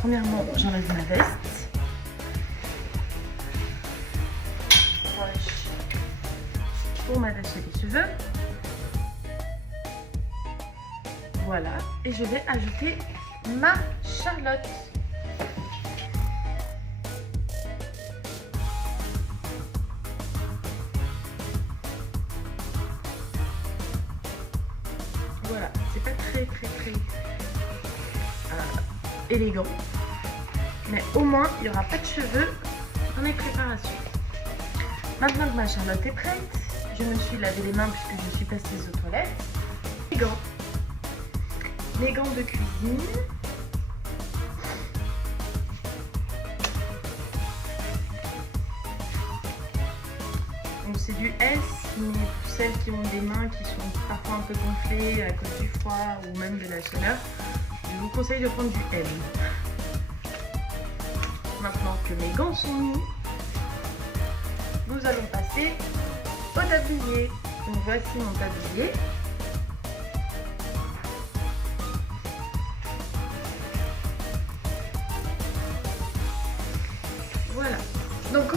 premièrement, j'enlève ma veste. Pour m'attacher les cheveux. Voilà. Et je vais ajouter ma Charlotte. Voilà. C'est pas très élégant. Mais au moins, il n'y aura pas de cheveux dans mes préparations. Maintenant que ma Charlotte est prête, je me suis lavé les mains puisque je suis passée aux toilettes. Les gants de cuisine. Donc c'est du S, mais pour celles qui ont des mains qui sont parfois un peu gonflées à cause du froid ou même de la chaleur, je vous conseille de prendre du M. Maintenant que mes gants sont mis, nous allons passer au tablier. Donc voici mon tablier. Voilà. Donc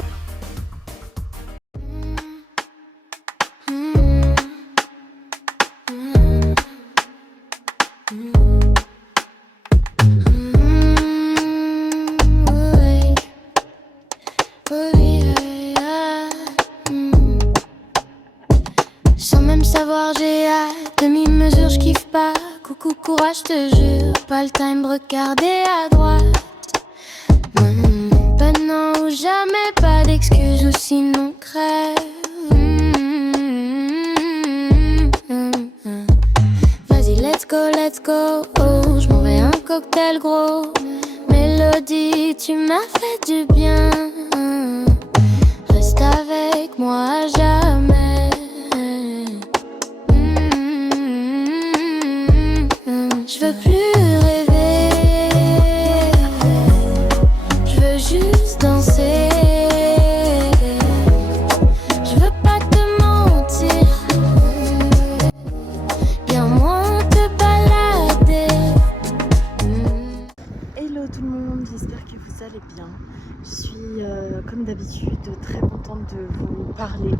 sans même savoir, j'ai hâte, demi-mesure, je kiffe pas. Coucou, courage, te jure, pas le time de regarder à droite. Pas non ou jamais, pas d'excuses ou sinon crève. Vas-y, let's go, oh, je m'en vais un cocktail gros. Mélodie, tu m'as fait du bien. Reste avec moi à jamais. Je veux plus rêver, je veux juste danser. Je veux pas te mentir, bien moins te balader. hello tout le monde, j'espère que vous allez bien. Je suis comme d'habitude très contente de vous parler.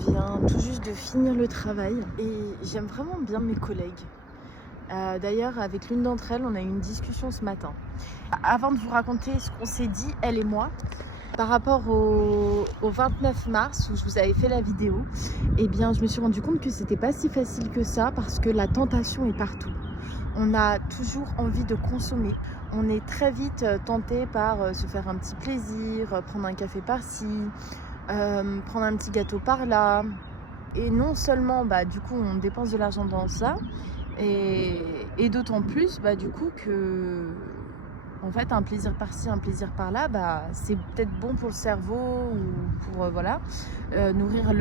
Je viens tout juste de finir le travail et j'aime vraiment bien mes collègues. D'ailleurs, avec l'une d'entre elles, on a eu une discussion ce matin. Avant de vous raconter ce qu'on s'est dit, elle et moi, par rapport au 29 mars où je vous avais fait la vidéo, eh bien, je me suis rendu compte que c'était pas si facile que ça parce que la tentation est partout. On a toujours envie de consommer. On est très vite tenté par se faire un petit plaisir, prendre un café par-ci, prendre un petit gâteau par-là. Et non seulement, du coup, on dépense de l'argent dans ça, et d'autant plus du coup que en fait un plaisir par-ci, un plaisir par-là, c'est peut-être bon pour le cerveau ou pour nourrir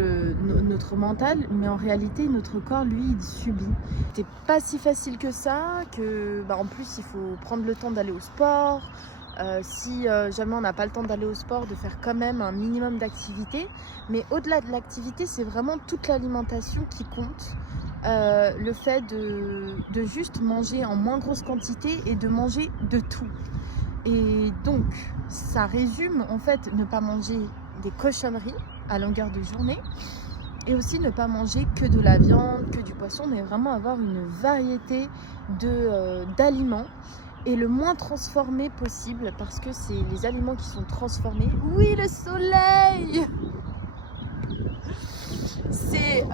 notre mental, mais en réalité notre corps lui il subit. C'est pas si facile que ça, que en plus il faut prendre le temps d'aller au sport. Si jamais on n'a pas le temps d'aller au sport, de faire quand même un minimum d'activité. Mais au-delà de l'activité, c'est vraiment toute l'alimentation qui compte. Le fait de juste manger en moins grosse quantité et de manger de tout. Et donc, ça résume en fait ne pas manger des cochonneries à longueur de journée. Et aussi ne pas manger que de la viande, que du poisson, mais vraiment avoir une variété d'aliments. Et le moins transformé possible, parce que c'est les aliments qui sont transformés. Oui, le soleil. C'est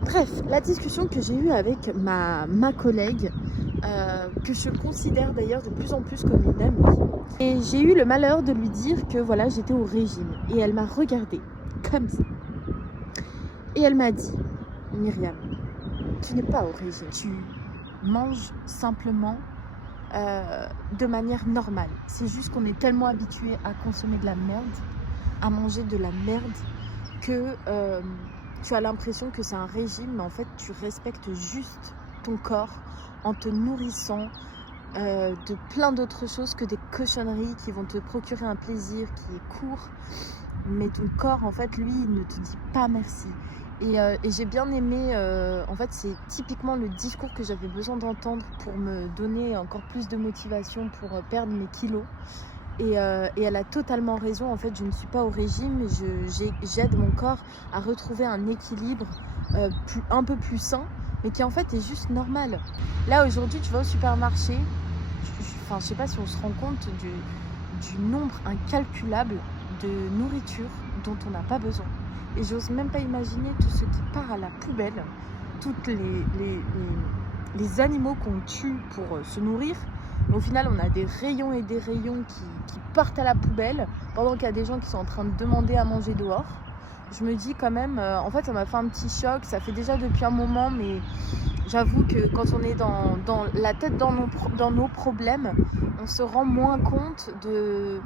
bref, la discussion que j'ai eue avec ma collègue, que je considère d'ailleurs de plus en plus comme une amie. Et j'ai eu le malheur de lui dire que voilà, j'étais au régime. Et elle m'a regardée comme ça. Et elle m'a dit, Myriam, tu n'es pas au régime. Tu manges simplement de manière normale. C'est juste qu'on est tellement habitué à consommer de la merde, à manger de la merde, que tu as l'impression que c'est un régime, mais en fait tu respectes juste ton corps en te nourrissant de plein d'autres choses que des cochonneries qui vont te procurer un plaisir qui est court, mais ton corps en fait lui il ne te dit pas merci. Et j'ai bien aimé, en fait c'est typiquement le discours que j'avais besoin d'entendre pour me donner encore plus de motivation pour perdre mes kilos. Et elle a totalement raison, en fait je ne suis pas au régime, j'aide mon corps à retrouver un équilibre un peu plus sain, mais qui en fait est juste normal. Là aujourd'hui tu vas au supermarché, enfin je sais pas si on se rend compte du nombre incalculable de nourriture dont on n'a pas besoin. Et j'ose même pas imaginer tout ce qui part à la poubelle, tous les animaux qu'on tue pour se nourrir. Au final, on a des rayons et des rayons qui partent à la poubelle pendant qu'il y a des gens qui sont en train de demander à manger dehors. Je me dis quand même, en fait, ça m'a fait un petit choc. Ça fait déjà depuis un moment, mais j'avoue que quand on est dans la tête dans nos problèmes, on se rend moins compte de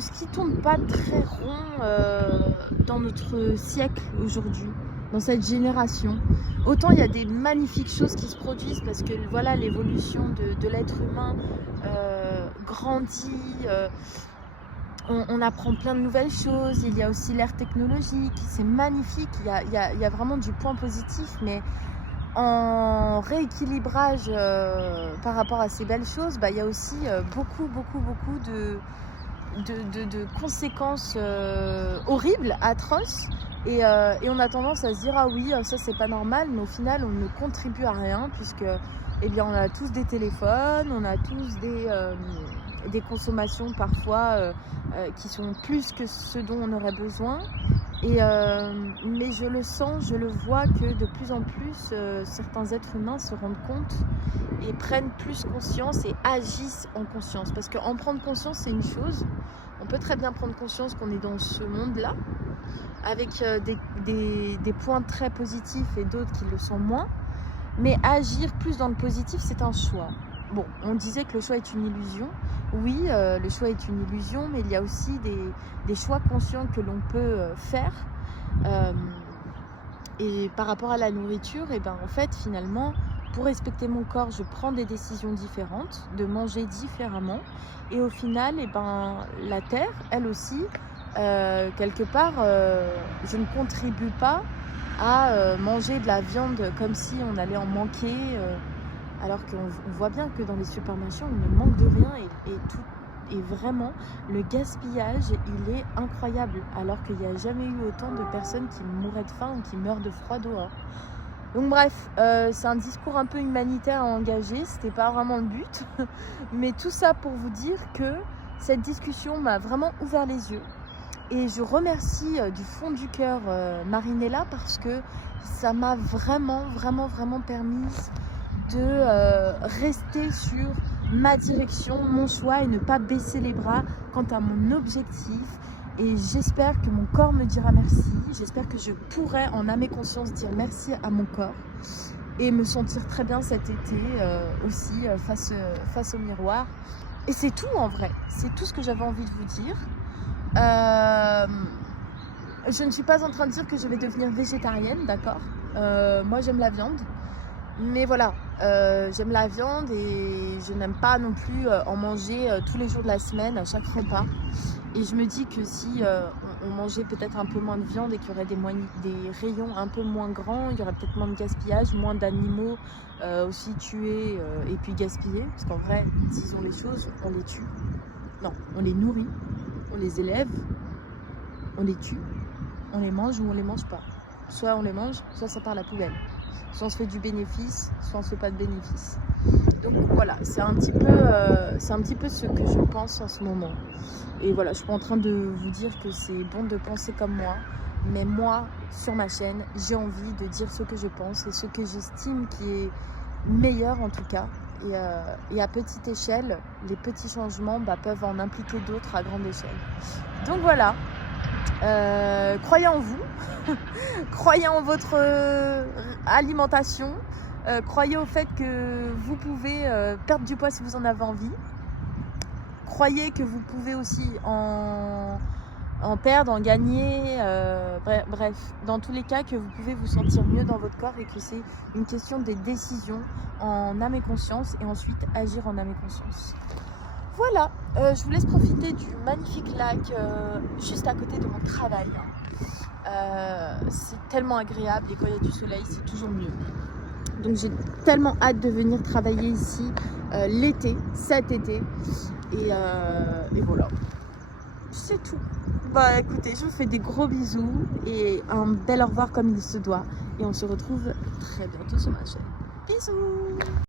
ce qui tourne pas très rond dans notre siècle aujourd'hui, dans cette génération. Autant il y a des magnifiques choses qui se produisent parce que voilà, l'évolution de l'être humain grandit, on apprend plein de nouvelles choses, il y a aussi l'ère technologique, c'est magnifique, il y a vraiment du point positif, mais en rééquilibrage par rapport à ces belles choses, il y a aussi beaucoup de conséquences horribles, atroces, et on a tendance à se dire ah oui ça c'est pas normal, mais au final on ne contribue à rien puisque eh bien on a tous des téléphones, on a tous des consommations parfois qui sont plus que ce dont on aurait besoin. Mais je le sens, je le vois que de plus en plus certains êtres humains se rendent compte et prennent plus conscience et agissent en conscience. Parce qu'en prendre conscience c'est une chose, on peut très bien prendre conscience qu'on est dans ce monde-là, avec des points très positifs et d'autres qui le sont moins, mais agir plus dans le positif c'est un choix. Bon, on disait que le choix est une illusion. Oui, le choix est une illusion, mais il y a aussi des choix conscients que l'on peut faire. Et par rapport à la nourriture, et en fait, finalement, pour respecter mon corps, je prends des décisions différentes, de manger différemment. Et au final, la terre, elle aussi, quelque part, je ne contribue pas à manger de la viande comme si on allait en manquer. Alors qu'on voit bien que dans les supermarchés, on ne manque de rien et vraiment, le gaspillage, il est incroyable. Alors qu'il n'y a jamais eu autant de personnes qui mouraient de faim ou qui meurent de froid dehors. Donc bref, c'est un discours un peu humanitaire à engager, c'était pas vraiment le but. Mais tout ça pour vous dire que cette discussion m'a vraiment ouvert les yeux. Et je remercie du fond du cœur Marinella parce que ça m'a vraiment permis de rester sur ma direction, mon choix et ne pas baisser les bras quant à mon objectif. Et j'espère que mon corps me dira merci, j'espère que je pourrai en âme et conscience dire merci à mon corps et me sentir très bien cet été aussi face au miroir. Et c'est tout en vrai, c'est tout ce que j'avais envie de vous dire. Je ne suis pas en train de dire que je vais devenir végétarienne, d'accord, moi j'aime la viande. Mais voilà, j'aime la viande et je n'aime pas non plus en manger tous les jours de la semaine, à chaque repas. Et je me dis que si on mangeait peut-être un peu moins de viande et qu'il y aurait des rayons un peu moins grands, il y aurait peut-être moins de gaspillage, moins d'animaux aussi tués et puis gaspillés. Parce qu'en vrai, disons les choses, on les tue. Non, on les nourrit, on les élève, on les tue, on les mange ou on les mange pas. Soit on les mange, soit ça part à la poubelle. Soit on se fait du bénéfice, soit on se fait pas de bénéfice. Donc voilà, c'est un petit peu ce que je pense en ce moment. Et voilà, je suis pas en train de vous dire que c'est bon de penser comme moi, mais moi, sur ma chaîne, j'ai envie de dire ce que je pense et ce que j'estime qui est meilleur en tout cas. Et à petite échelle, les petits changements peuvent en impliquer d'autres à grande échelle. Donc voilà. Croyez en vous, croyez en votre alimentation, croyez au fait que vous pouvez perdre du poids si vous en avez envie, croyez que vous pouvez aussi en perdre, en gagner, bref, dans tous les cas que vous pouvez vous sentir mieux dans votre corps et que c'est une question des décisions en âme et conscience et ensuite agir en âme et conscience. Voilà, je vous laisse profiter du magnifique lac juste à côté de mon travail. C'est tellement agréable et quand il y a du soleil, c'est toujours mieux. Donc j'ai tellement hâte de venir travailler ici l'été, cet été. Et voilà. C'est tout. Bah écoutez, je vous fais des gros bisous et un bel au revoir comme il se doit. Et on se retrouve très bientôt sur ma chaîne. Bisous!